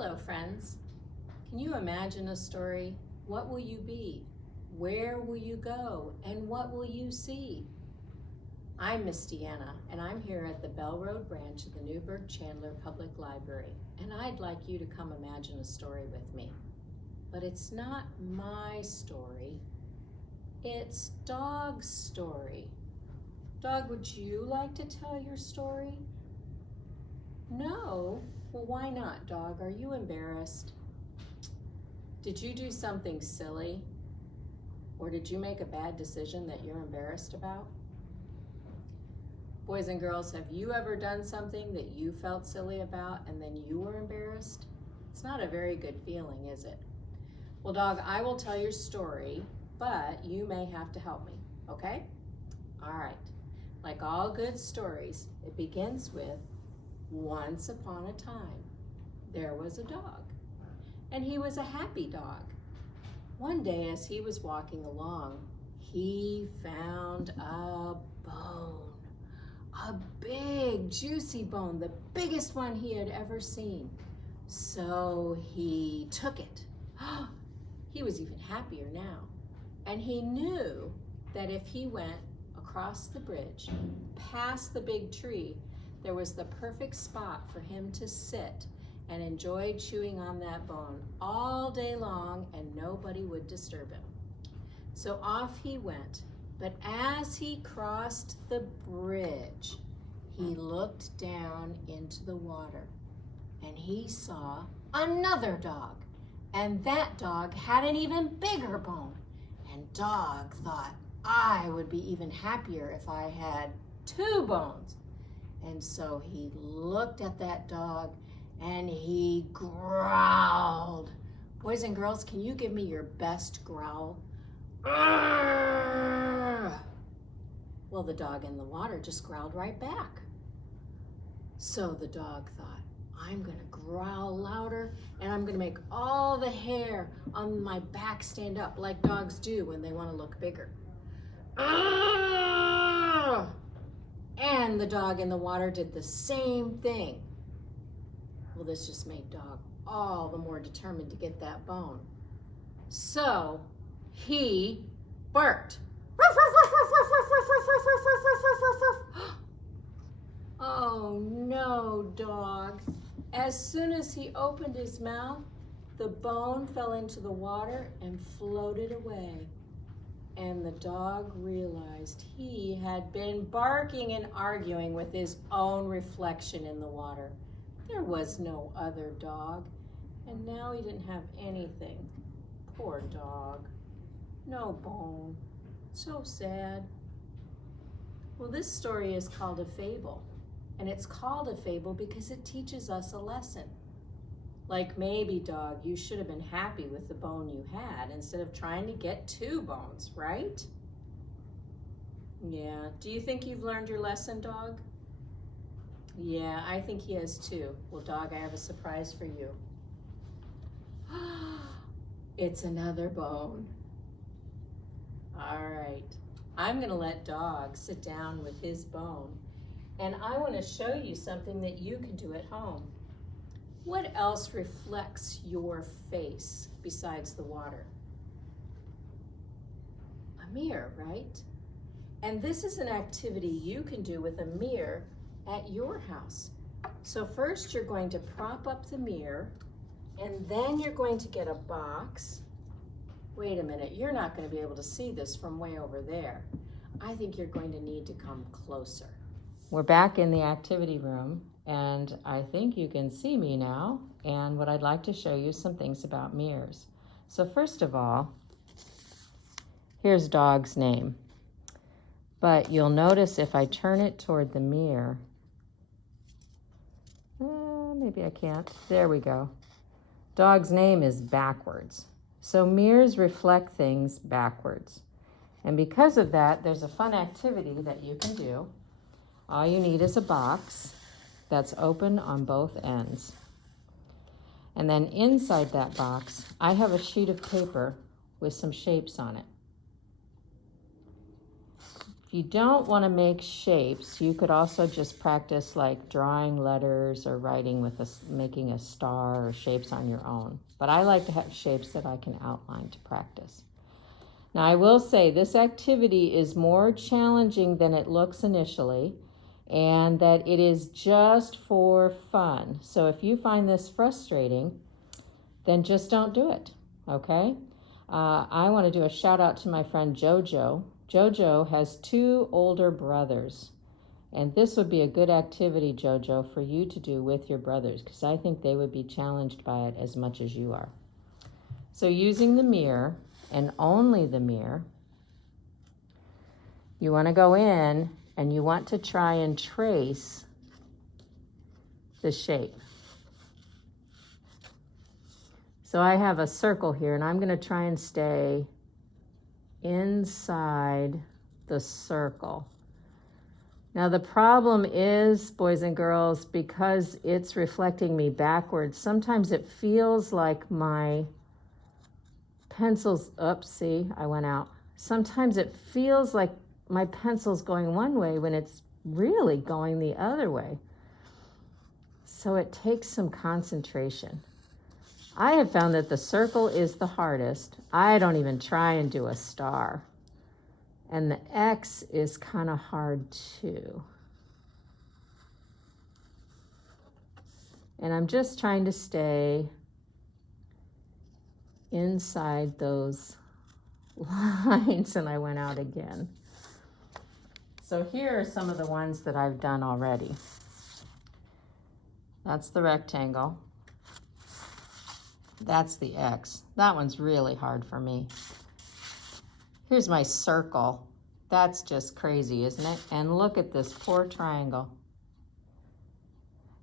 Hello, friends. Can you imagine a story? What will you be? Where will you go? And what will you see? I'm Miss Deanna, and I'm here at the Bell Road branch of the Newburgh-Chandler Public Library, and I'd like you to come imagine a story with me. But it's not my story, it's Dog's story. Dog, would you like to tell your story? No? Well, why not, Dog? Are you embarrassed? Did you do something silly? Or did you make a bad decision that you're embarrassed about? Boys and girls, have you ever done something that you felt silly about and then you were embarrassed? It's not a very good feeling, is it? Well, Dog, I will tell your story, but you may have to help me, okay? All right. Like all good stories, it begins with, once upon a time, there was a dog, and he was a happy dog. One day as he was walking along, he found a bone, a big juicy bone, the biggest one he had ever seen. So he took it. He was even happier now, and he knew that if he went across the bridge, past the big tree, there was the perfect spot for him to sit and enjoy chewing on that bone all day long, and nobody would disturb him. So off he went, but as he crossed the bridge, he looked down into the water, and he saw another dog, and that dog had an even bigger bone. And Dog thought, I would be even happier if I had two bones. And so he looked at that dog and he growled. Boys and girls, can you give me your best growl? Arrgh! Well, the dog in the water just growled right back. So the dog thought, I'm gonna growl louder and I'm gonna make all the hair on my back stand up like dogs do when they wanna look bigger. Arrgh! And the dog in the water did the same thing. Well, this just made Dog all the more determined to get that bone. So he barked. Oh no, Dog. As soon as he opened his mouth, the bone fell into the water and floated away. And the dog realized he had been barking and arguing with his own reflection in the water. There was no other dog, and now he didn't have anything. Poor dog. No bone. So sad. Well, this story is called a fable, and it's called a fable because it teaches us a lesson. Like maybe, Dog, you should have been happy with the bone you had instead of trying to get two bones, right? Yeah, do you think you've learned your lesson, Dog? Yeah, I think he has too. Well, Dog, I have a surprise for you. It's another bone. All right, I'm gonna let Dog sit down with his bone, and I wanna show you something that you can do at home. What else reflects your face besides the water? A mirror, right? And this is an activity you can do with a mirror at your house. So first you're going to prop up the mirror, and then you're going to get a box. Wait a minute, you're not going to be able to see this from way over there. I think you're going to need to come closer. We're back in the activity room, and I think you can see me now, and what I'd like to show you some things about mirrors. So first of all, here's Dog's name. But you'll notice if I turn it toward the mirror, maybe I can't, there we go. Dog's name is backwards. So mirrors reflect things backwards. And because of that, there's a fun activity that you can do. All you need is a box that's open on both ends. And then inside that box, I have a sheet of paper with some shapes on it. If you don't want to make shapes, you could also just practice like drawing letters or writing with making a star or shapes on your own. But I like to have shapes that I can outline to practice. Now I will say this activity is more challenging than it looks initially, and that it is just for fun. So if you find this frustrating, then just don't do it, okay? I want to do a shout out to my friend Jojo. Jojo has 2 older brothers, and this would be a good activity, Jojo, for you to do with your brothers, because I think they would be challenged by it as much as you are. So using the mirror, and only the mirror, you want to go in and you want to try and trace the shape. So I have a circle here, and I'm going to try and stay inside the circle. Now the problem is, boys and girls, because it's reflecting me backwards, sometimes it feels like my pencil's, oops, see, I went out. Sometimes it feels like my pencil's going one way when it's really going the other way. So it takes some concentration. I have found that the circle is the hardest. I don't even try and do a star. And the X is kind of hard too. And I'm just trying to stay inside those lines, and I went out again. So here are some of the ones that I've done already. That's the rectangle. That's the X. That one's really hard for me. Here's my circle. That's just crazy, isn't it? And look at this poor triangle.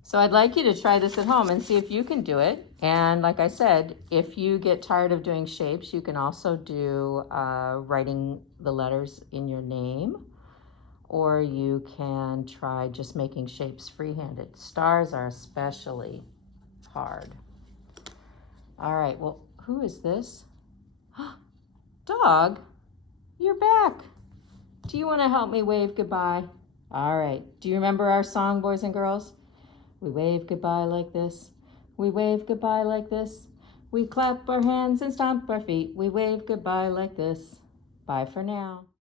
So I'd like you to try this at home and see if you can do it. And like I said, if you get tired of doing shapes, you can also do writing the letters in your name, or you can try just making shapes freehanded. Stars are especially hard. All right, well, who is this? Dog, you're back. Do you want to help me wave goodbye? All right, do you remember our song, boys and girls? We wave goodbye like this. We wave goodbye like this. We clap our hands and stomp our feet. We wave goodbye like this. Bye for now.